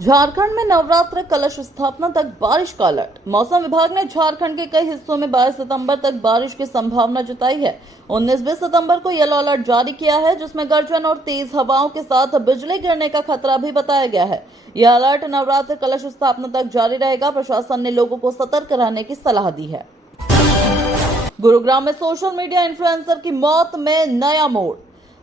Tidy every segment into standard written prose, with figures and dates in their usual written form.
झारखंड में नवरात्र कलश स्थापना तक बारिश का अलर्ट। मौसम विभाग ने झारखंड के कई हिस्सों में 22 सितंबर तक बारिश की संभावना जताई है। 19-20 सितंबर को येलो अलर्ट जारी किया है, जिसमें गर्जन और तेज हवाओं के साथ बिजली गिरने का खतरा भी बताया गया है। यह अलर्ट नवरात्र कलश स्थापना तक जारी रहेगा। प्रशासन ने लोगों को सतर्क रहने की सलाह दी है। गुरुग्राम में सोशल मीडिया इन्फ्लुएंसर की मौत में नया मोड़।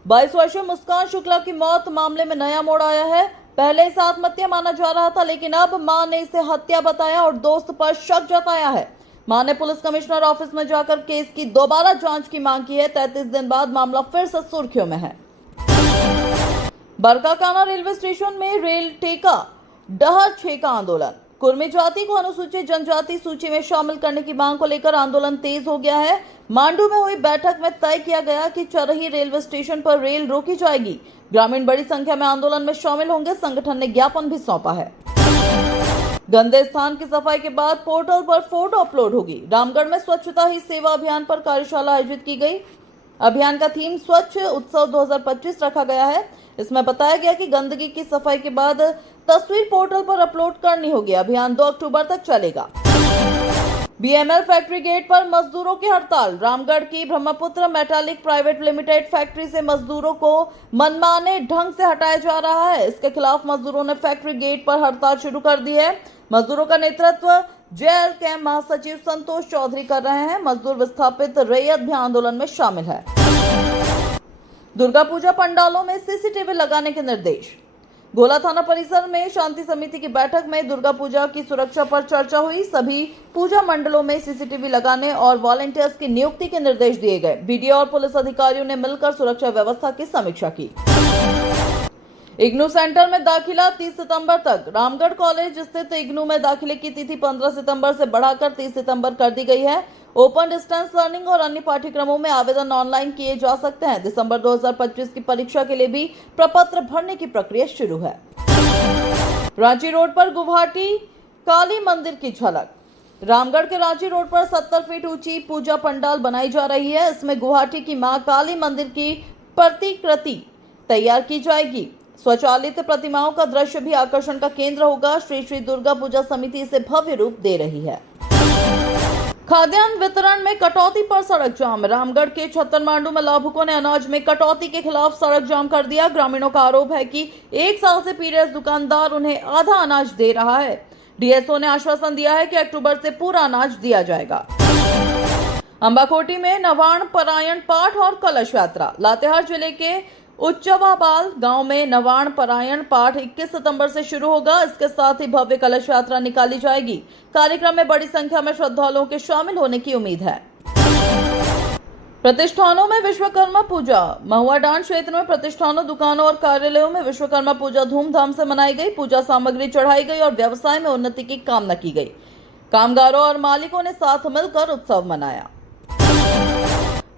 22 वर्षीय मुस्कान शुक्ला की मौत मामले में नया मोड़ आया है। पहले इसे आत्महत्या माना जा रहा था, लेकिन अब मां ने इसे हत्या बताया और दोस्त पर शक जताया है। मां ने पुलिस कमिश्नर ऑफिस में जाकर केस की दोबारा जांच की मांग की है। 33 दिन बाद मामला फिर से सुर्खियों में है। बरकाकाना रेलवे स्टेशन में रेल टेका डहर छेका आंदोलन। कुर्मी जाति को अनुसूचित जनजाति सूची में शामिल करने की मांग को लेकर आंदोलन तेज हो गया है। मांडू में हुई बैठक में तय किया गया कि चरही रेलवे स्टेशन पर रेल रोकी जाएगी। ग्रामीण बड़ी संख्या में आंदोलन में शामिल होंगे। संगठन ने ज्ञापन भी सौंपा है। गंदे स्थान की सफाई के बाद पोर्टल पर फोटो अपलोड होगी। रामगढ़ में स्वच्छता ही सेवा अभियान पर कार्यशाला आयोजित की गई। अभियान का थीम स्वच्छ उत्सव 2025 रखा गया है। इसमें बताया गया कि गंदगी की सफाई के बाद तस्वीर पोर्टल पर अपलोड करनी होगी। अभियान 2 अक्टूबर तक चलेगा। बीएमएल फैक्ट्री गेट पर मजदूरों की हड़ताल। रामगढ़ की Brahmaputra metallic private limited factory से मजदूरों को मनमाने ढंग से हटाया जा रहा है। इसके खिलाफ मजदूरों ने फैक्ट्री गेट पर हड़ताल शुरू कर दी है। मजदूरों का नेतृत्व जेएल के महासचिव संतोष चौधरी कर रहे हैं। मजदूर विस्थापित रैयत भी आंदोलन में शामिल है। दुर्गा पूजा पंडालों में सीसीटीवी लगाने के निर्देश। गोला थाना परिसर में शांति समिति की बैठक में दुर्गा पूजा की सुरक्षा पर चर्चा हुई। सभी पूजा मंडलों में सीसीटीवी लगाने और वॉलंटियर्स की नियुक्ति के निर्देश दिए गए। बीडीओ और पुलिस अधिकारियों ने मिलकर सुरक्षा व्यवस्था की समीक्षा की। इग्नू सेंटर में दाखिला 30 सितंबर तक। रामगढ़ कॉलेज स्थित इग्नू में दाखिले की तिथि 15 सितंबर से बढ़ाकर 30 सितंबर कर दी गई है। ओपन डिस्टेंस लर्निंग और अन्य पाठ्यक्रमों में आवेदन ऑनलाइन किए जा सकते हैं। दिसंबर 2025 की परीक्षा के लिए भी प्रपत्र भरने की प्रक्रिया शुरू है। रांची रोड पर गुवाहाटी काली मंदिर की झलक। रामगढ़ के रांची रोड पर 70 फीट ऊंची पूजा पंडाल बनाई जा रही है। इसमें गुवाहाटी की मां काली मंदिर की प्रतिकृति तैयार की जाएगी। स्वचालित प्रतिमाओं का दृश्य भी आकर्षण का केंद्र होगा। श्री श्री दुर्गा पूजा समिति इसे भव्य रूप दे रही है। खाद्यान्न वितरण में कटौती पर सड़क जाम। रामगढ़ के छत्तरमांडू में लाभुकों ने अनाज में कटौती के खिलाफ सड़क जाम कर दिया। ग्रामीणों का आरोप है कि 1 साल से पीडीएस दुकानदार उन्हें आधा अनाज दे रहा है। डीएसओ ने आश्वासन दिया है कि अक्टूबर से पूरा अनाज दिया जाएगा। अंबाकोटी में नवाण परायण पाठ और कलश यात्रा। लातेहार जिले के उच्चवाबाल गांव में नवाण परायण पाठ 21 सितंबर से शुरू होगा। इसके साथ ही भव्य कलश यात्रा निकाली जाएगी। कार्यक्रम में बड़ी संख्या में श्रद्धालुओं के शामिल होने की उम्मीद है। प्रतिष्ठानों में विश्वकर्मा पूजा। महुआ डांड क्षेत्र में प्रतिष्ठानों, दुकानों और कार्यालयों में विश्वकर्मा पूजा धूमधाम से मनाई गई। पूजा सामग्री चढ़ाई गई और व्यवसाय में उन्नति की कामना की गई। कामगारों और मालिकों ने साथ मिलकर उत्सव मनाया।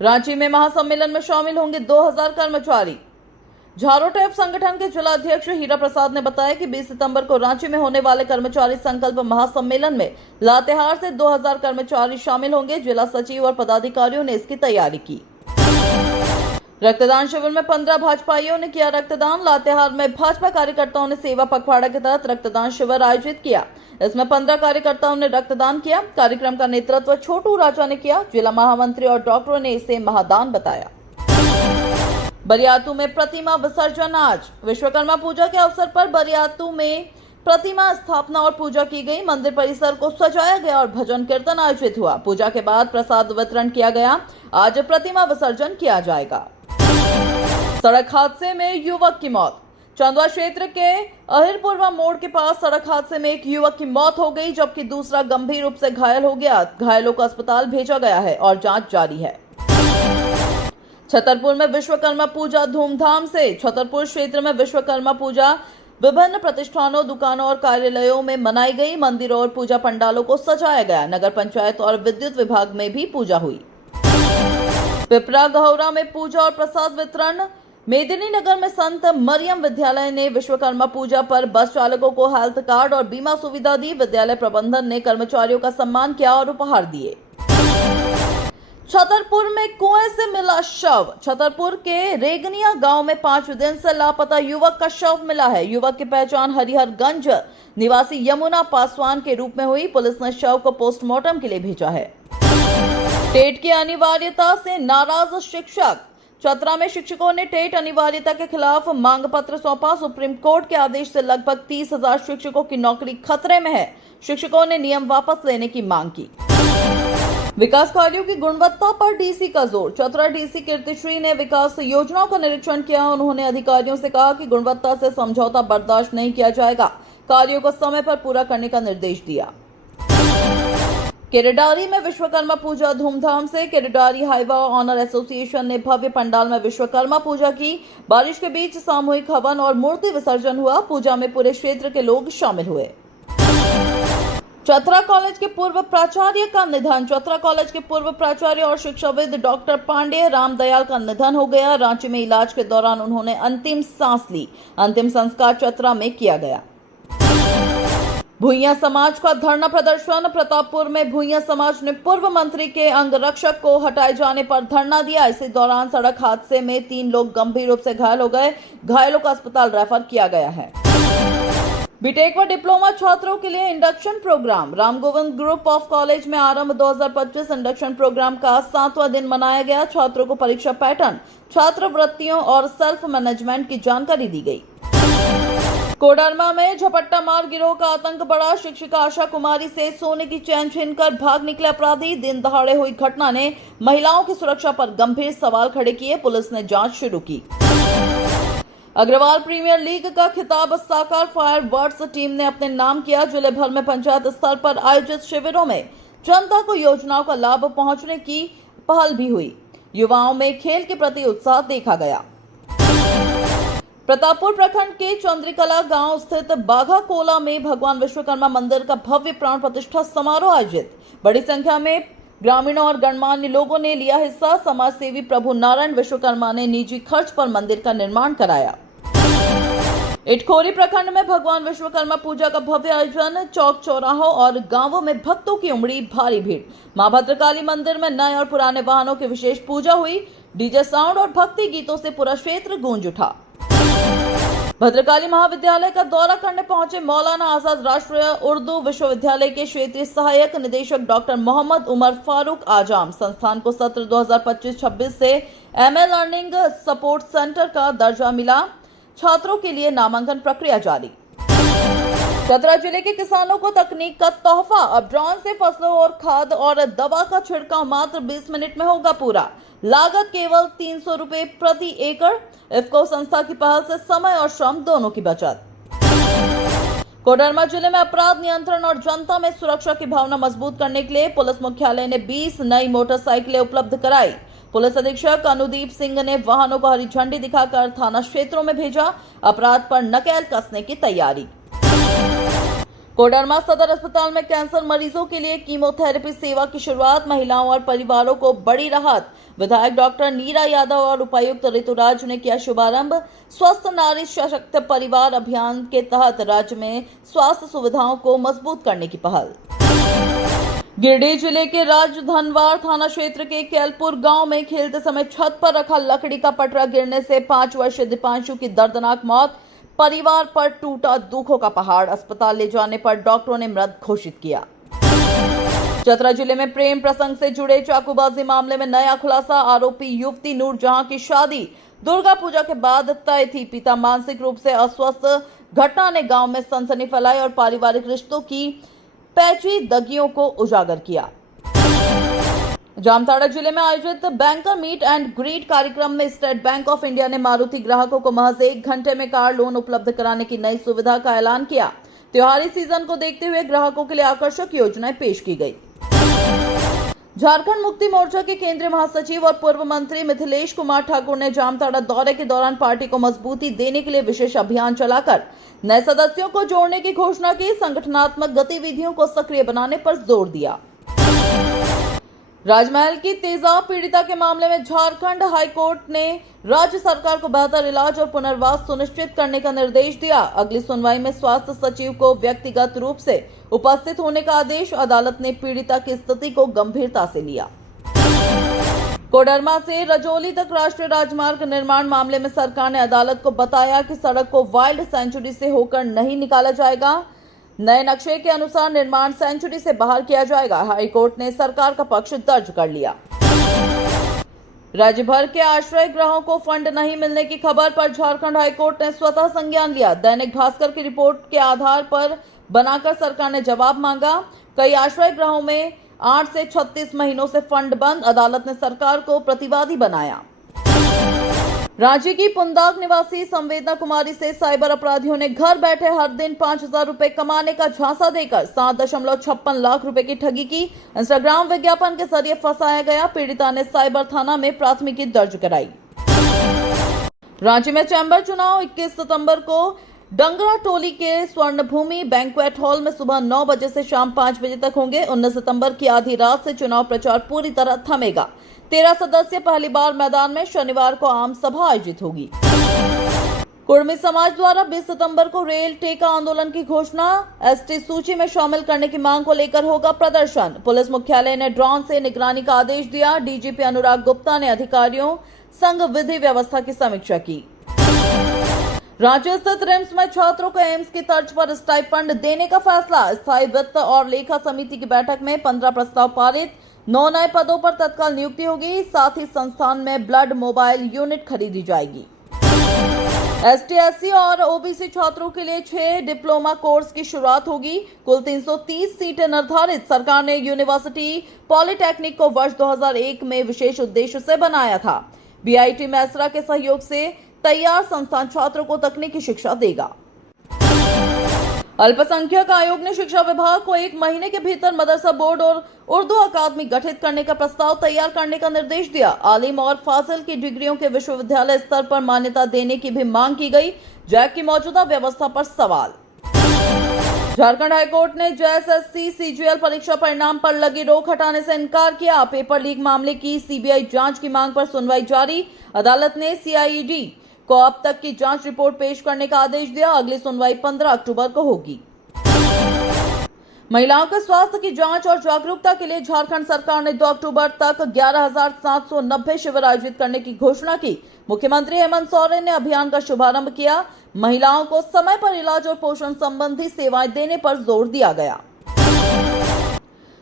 रांची में महासम्मेलन में शामिल होंगे 2000 कर्मचारी। झारोटेप संगठन के जिला अध्यक्ष हीरा प्रसाद ने बताया कि 20 सितंबर को रांची में होने वाले कर्मचारी संकल्प महासम्मेलन में लातेहार से 2000 कर्मचारी शामिल होंगे। जिला सचिव और पदाधिकारियों ने इसकी तैयारी की। रक्तदान शिविर में 15 भाजपाइयों ने किया रक्तदान। लातेहार में भाजपा कार्यकर्ताओं ने सेवा पखवाड़ा के तहत रक्तदान शिविर आयोजित किया। इसमें 15 कार्यकर्ताओं ने रक्तदान किया। कार्यक्रम का नेतृत्व छोटू राजा ने किया। जिला महामंत्री और डॉक्टरों ने इसे महादान बताया। बरियातू में प्रतिमा विसर्जन आज। विश्वकर्मा पूजा के अवसर पर बरियातू में प्रतिमा स्थापना और पूजा की गई। मंदिर परिसर को सजाया गया और भजन कीर्तन आयोजित हुआ। पूजा के बाद प्रसाद वितरण किया गया। आज प्रतिमा विसर्जन किया जाएगा। सड़क हादसे में युवक की मौत। चंदवा क्षेत्र के अहिरपुरवा मोड़ के पास सड़क हादसे में एक युवक की मौत हो गई, जबकि दूसरा गंभीर रूप से घायल हो गया। घायलों को अस्पताल भेजा गया है और जांच जारी है। छतरपुर में विश्वकर्मा पूजा धूमधाम से। छतरपुर क्षेत्र में विश्वकर्मा पूजा विभिन्न प्रतिष्ठानों, दुकानों और कार्यालयों में मनाई गई। मंदिरों और पूजा पंडालों को सजाया गया। नगर पंचायत और विद्युत विभाग में भी पूजा हुई। पिपरा गहौरा में पूजा और प्रसाद वितरण। मेदिनी नगर में संत मरियम विद्यालय ने विश्वकर्मा पूजा पर बस चालकों को हेल्थ कार्ड और बीमा सुविधा दी। विद्यालय प्रबंधन ने कर्मचारियों का सम्मान किया और उपहार दिए। छतरपुर में कुएं से मिला शव। छतरपुर के रेगनिया गांव में 5 दिन से लापता युवक का शव मिला है। युवक की पहचान हरिहरगंज निवासी यमुना पासवान के रूप में हुई। पुलिस ने शव को पोस्टमार्टम के लिए भेजा है। टेट की अनिवार्यता से नाराज शिक्षक। चतरा में शिक्षकों ने टेट अनिवार्यता के खिलाफ मांग पत्र सौंपा। सुप्रीम कोर्ट के आदेश से लगभग 30,000 शिक्षकों की नौकरी खतरे में है। शिक्षकों ने नियम वापस लेने की मांग की। विकास कार्यों की गुणवत्ता पर डीसी का जोर। चतरा डीसी कीर्तिश्री ने विकास योजनाओं का निरीक्षण किया। उन्होंने अधिकारियों से कहा कि गुणवत्ता से समझौता बर्दाश्त नहीं किया जाएगा। कार्यों को समय पर पूरा करने का निर्देश दिया। केरेडारी में विश्वकर्मा पूजा धूमधाम से। केरेडारी हाईवा ऑनर एसोसिएशन ने भव्य पंडाल में विश्वकर्मा पूजा की। बारिश के बीच सामूहिक हवन और मूर्ति विसर्जन हुआ। पूजा में पूरे क्षेत्र के लोग शामिल हुए। चतरा कॉलेज के पूर्व प्राचार्य का निधन। चतरा कॉलेज के पूर्व प्राचार्य और शिक्षाविद डॉक्टर पांडेय रामदयाल का निधन हो गया। रांची में इलाज के दौरान उन्होंने अंतिम सांस ली। अंतिम संस्कार चतरा में किया गया। भूइया समाज का धरना प्रदर्शन। प्रतापपुर में भूइया समाज ने पूर्व मंत्री के अंगरक्षक को हटाए जाने पर धरना दिया। इसी दौरान सड़क हादसे में 3 लोग गंभीर रूप से घायल हो गए। घायलों को अस्पताल रेफर किया गया है। बीटेक व डिप्लोमा छात्रों के लिए induction programme. Ram Govind group of college में आरंभ 2025 इंडक्शन प्रोग्राम का 7वां दिन मनाया गया। छात्रों को परीक्षा पैटर्न, छात्रवृत्तियों और सेल्फ मैनेजमेंट की जानकारी दी गई। कोडरमा में झपट्टा मार गिरोह का आतंक बढ़ा। शिक्षिका आशा कुमारी से सोने की चैन छीनकर भाग निकले अपराधी। दिन दहाड़े हुई घटना ने महिलाओं की सुरक्षा पर गंभीर सवाल खड़े किए। पुलिस ने जांच शुरू की। अग्रवाल प्रीमियर लीग का खिताब साकार फायरवर्ड्स टीम ने अपने नाम किया। जिले भर में पंचायत स्तर पर आयोजित शिविरों में जनता को योजनाओं का लाभ पहुंचने की पहल भी हुई। युवाओं में खेल के प्रति उत्साह देखा गया। प्रतापपुर प्रखंड के चंद्रिकला गांव स्थित बाघा कोला में भगवान विश्वकर्मा मंदिर का भव्य प्राण प्रतिष्ठा समारोह आयोजित। बड़ी संख्या में ग्रामीणों और गणमान्य लोगों ने लिया हिस्सा। समाज सेवी प्रभु नारायण विश्वकर्मा ने निजी खर्च पर मंदिर का निर्माण कराया। इटखोरी प्रखंड में भगवान विश्वकर्मा पूजा का भव्य आयोजन। चौक चौराहों और गांवों में भक्तों की उमड़ी भारी भीड़। मां भद्रकाली मंदिर में नए और पुराने वाहनों की विशेष पूजा हुई। डीजे साउंड और भक्ति गीतों से पूरा क्षेत्र गूंज उठा। भद्रकाली महाविद्यालय का दौरा करने पहुंचे मौलाना आजाद राष्ट्रीय उर्दू विश्वविद्यालय के क्षेत्रीय सहायक निदेशक डॉक्टर मोहम्मद उमर फारूक आजम। संस्थान को सत्र 2025-26 से एमए लर्निंग सपोर्ट सेंटर का दर्जा मिला। छात्रों के लिए नामांकन प्रक्रिया जारी। चतरा जिले के किसानों को तकनीक का तोहफा। अब ड्रोन से फसलों और खाद और दवा का छिड़काव मात्र 20 मिनट में होगा पूरा। लागत केवल 300 रुपए प्रति एकड़। इफ्को संस्था की पहल से समय और श्रम दोनों की बचत। कोडरमा जिले में अपराध नियंत्रण और जनता में सुरक्षा की भावना मजबूत करने के लिए पुलिस मुख्यालय ने 20 नई मोटरसाइकिलें उपलब्ध कराई। पुलिस अधीक्षक अनुदीप सिंह ने वाहनों को हरी झंडी दिखाकर थाना क्षेत्रों में भेजा। अपराध पर नकेल कसने की तैयारी। कोडरमा सदर अस्पताल में कैंसर मरीजों के लिए कीमोथेरेपी सेवा की शुरुआत। महिलाओं और परिवारों को बड़ी राहत। विधायक डॉक्टर नीरा यादव और उपायुक्त ऋतुराज ने किया शुभारंभ। स्वस्थ नारी सशक्त परिवार अभियान के तहत राज्य में स्वास्थ्य सुविधाओं को मजबूत करने की पहल। गिरिडीह जिले के राजधनवार थाना क्षेत्र के केलपुर गांव में खेलते समय छत पर रखा लकड़ी का पटरा गिरने से 5 वर्षीय दीपांशु की दर्दनाक मौत। परिवार पर टूटा दुखों का पहाड़। अस्पताल ले जाने पर डॉक्टरों ने मृत घोषित किया। चतरा जिले में प्रेम प्रसंग से जुड़े चाकूबाजी मामले में नया खुलासा। आरोपी युवती नूरजहां की शादी दुर्गा पूजा के बाद तय थी। पिता मानसिक रूप से अस्वस्थ। घटना ने गांव में सनसनी फैलाई और पारिवारिक रिश्तों की पेचीदगियों को उजागर किया। जामताड़ा जिले में आयोजित बैंकर मीट एंड ग्रीट कार्यक्रम में स्टेट बैंक ऑफ इंडिया ने मारुति ग्राहकों को महज 1 घंटे में कार लोन उपलब्ध कराने की नई सुविधा का ऐलान किया। त्योहारी सीजन को देखते हुए ग्राहकों के लिए आकर्षक योजनाएं पेश की गई। झारखंड मुक्ति मोर्चा के केंद्रीय महासचिव और पूर्व मंत्री मिथिलेश कुमार ठाकुर ने जामताड़ा दौरे के दौरान पार्टी को मजबूती देने के लिए विशेष अभियान चलाकर नए सदस्यों को जोड़ने की घोषणा की। संगठनात्मक गतिविधियों को सक्रिय बनाने पर जोर दिया। राजमहल की तेजाब पीड़िता के मामले में झारखंड हाईकोर्ट ने राज्य सरकार को बेहतर इलाज और पुनर्वास सुनिश्चित करने का निर्देश दिया। अगली सुनवाई में स्वास्थ्य सचिव को व्यक्तिगत रूप से उपस्थित होने का आदेश। अदालत ने पीड़िता की स्थिति को गंभीरता से लिया। कोडरमा से रजौली तक राष्ट्रीय राजमार्ग निर्माण मामले में सरकार ने अदालत को बताया कि सड़क को वाइल्ड सेंचुरी से होकर नहीं निकाला जाएगा। नए नक्शे के अनुसार निर्माण सेंचुरी से बाहर किया जाएगा। हाईकोर्ट ने सरकार का पक्ष दर्ज कर लिया। राज्य भर के आश्रय गृहों को फंड नहीं मिलने की खबर पर झारखंड हाईकोर्ट ने स्वतः संज्ञान लिया। दैनिक भास्कर की रिपोर्ट के आधार पर बनाकर सरकार ने जवाब मांगा। कई आश्रय गृहों में 8 से 36 महीनों से फंड बंद। अदालत ने सरकार को प्रतिवादी बनाया। रांची की पुंदाग निवासी संवेदना कुमारी से साइबर अपराधियों ने घर बैठे हर दिन 5,000 रुपए कमाने का झांसा देकर 7.56 लाख रुपए की ठगी की। इंस्टाग्राम विज्ञापन के जरिए फंसाया गया। पीड़िता ने साइबर थाना में प्राथमिकी दर्ज कराई। रांची में चैंबर चुनाव 21 सितंबर को डंगरा टोली के स्वर्णभूमि बैंक्वेट हॉल में सुबह 9 बजे से शाम 5 बजे तक होंगे। 19 सितंबर की आधी रात से चुनाव प्रचार पूरी तरह थमेगा। 13 सदस्य पहली बार मैदान में। शनिवार को आम सभा आयोजित होगी। कुर्मी समाज द्वारा 20 सितंबर को रेल टेका आंदोलन की घोषणा। एसटी सूची में शामिल करने की मांग को लेकर होगा प्रदर्शन। पुलिस मुख्यालय ने ड्रोन से निगरानी का आदेश दिया। डीजीपी अनुराग गुप्ता ने अधिकारियों संग विधि व्यवस्था की समीक्षा की। रांची स्थित रिम्स में छात्रों को एम्स की तर्ज पर स्टाइपेंड देने का फैसला। स्थायी वित्त और लेखा समिति की बैठक में 15 प्रस्ताव पारित। 9 नए पदों पर तत्काल नियुक्ति होगी। साथ ही संस्थान में ब्लड मोबाइल यूनिट खरीदी जाएगी। एसटी, एससी और ओबीसी छात्रों के लिए 6 डिप्लोमा कोर्स की शुरुआत होगी। कुल 330 सीटें निर्धारित। सरकार ने यूनिवर्सिटी पॉलिटेक्निक को वर्ष 2001 में विशेष उद्देश्य से बनाया था। बीआईटी मैसरा के सहयोग से तैयार संस्थान छात्रों को तकनीकी शिक्षा देगा। अल्पसंख्यक आयोग ने शिक्षा विभाग को 1 महीने के भीतर मदरसा बोर्ड और उर्दू अकादमी गठित करने का प्रस्ताव तैयार करने का निर्देश दिया। आलिम और फाजिल की डिग्रियों के विश्वविद्यालय स्तर पर मान्यता देने की भी मांग की गई। जैक की मौजूदा व्यवस्था पर सवाल। झारखंड हाईकोर्ट ने जेएसएससी सीजीएल परीक्षा परिणाम पर लगी रोक हटाने से इनकार किया। पेपर लीक मामले की सीबीआई जांच की मांग पर सुनवाई जारी। अदालत ने सीआईडी को अब तक की जांच रिपोर्ट पेश करने का आदेश दिया। अगली सुनवाई 15 अक्टूबर को होगी। महिलाओं के स्वास्थ्य की जांच और जागरूकता के लिए झारखंड सरकार ने 2 अक्टूबर तक 11,790 शिविर आयोजित करने की घोषणा की। मुख्यमंत्री हेमंत सोरेन ने अभियान का शुभारंभ किया। महिलाओं को समय पर इलाज और पोषण संबंधी सेवाएं देने पर जोर दिया गया।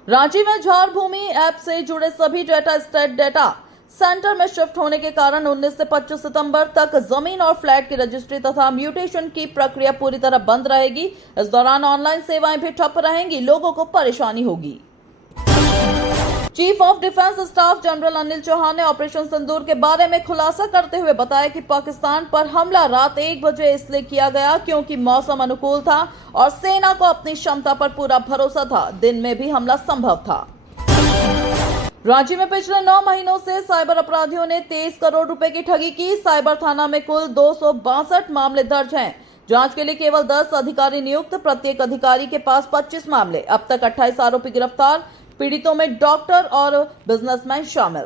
रांची में झारभूमि ऐप से जुड़े सभी डेटा स्टेट डेटा सेंटर में शिफ्ट होने के कारण 19 से 25 सितंबर तक जमीन और फ्लैट की रजिस्ट्री तथा म्यूटेशन की प्रक्रिया पूरी तरह बंद रहेगी। इस दौरान ऑनलाइन सेवाएं भी ठप रहेंगी। लोगों को परेशानी होगी। Chief of defence staff general Anil Chauhan ने ऑपरेशन सिंदूर के बारे में खुलासा करते हुए बताया कि पाकिस्तान पर हमला रात 1 बजे इसलिए किया गया क्योंकि मौसम अनुकूल था और सेना को अपनी क्षमता पर पूरा भरोसा था। दिन में भी हमला संभव था। रांची में पिछले 9 महीनों से साइबर अपराधियों ने 23 करोड़ रुपए की ठगी की। साइबर थाना में कुल 262 मामले दर्ज हैं। जांच के लिए केवल 10 अधिकारी नियुक्त। प्रत्येक अधिकारी के पास 25 मामले। अब तक 28 आरोपी गिरफ्तार। पीड़ितों में डॉक्टर और बिजनेसमैन शामिल।